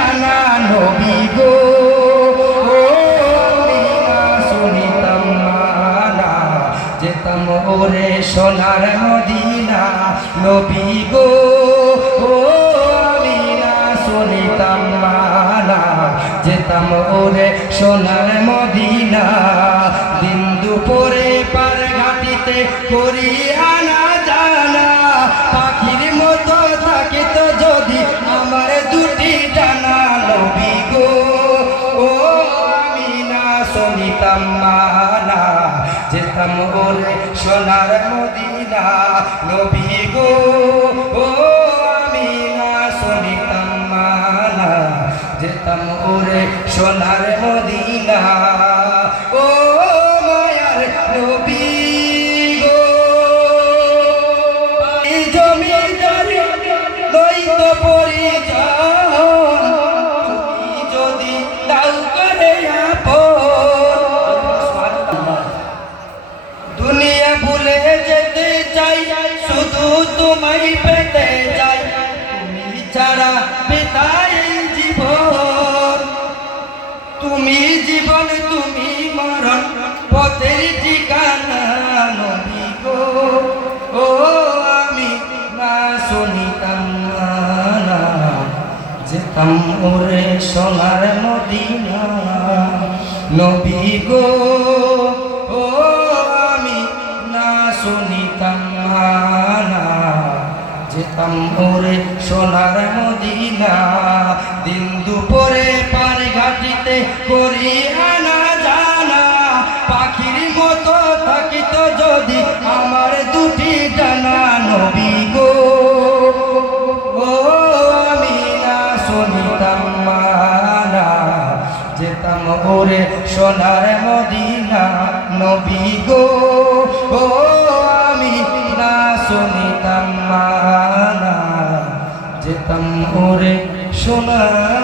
জানা নবী গো। শুনিতাম মানা যেতাম ওরে সোনার মদিনা নবী গো। শুনিতাম মানা যেতাম ওরে সোনার মদিনা। দিন দুপুরে পার ঘাটিতে করি আমার দুটি নবী গো। ও আমি না শুনিতাম মানা, যেতাম ওরে সোনার মদিনা নবী গো। ও আমি না শুনিতাম মানা, যেতাম ওরে সোনার মদিনা তোমায় পেতে চাই তুমি ছাড়া পেতাই জীবন। তুমি জীবন, তুমি মরণ, পথের ঠিকানা নবী গো। ও, আমি না শুনিতাম না যেতাম ওরে সোনার মদিনা। নবী গো ওরে সোনার মদিনা। দিন দুপুরে পার ঘাটিতে করি আনা জানা। পাখির মতো থাকিত যদি আমার দুটি ডানা, নবী গো। ও আমি না শুনিতাম মানা। যেতাম ওরে সোনার মদিনা, নবী গো। ও আমি না শুনিতাম মানা। যেতাম ওরে সোনার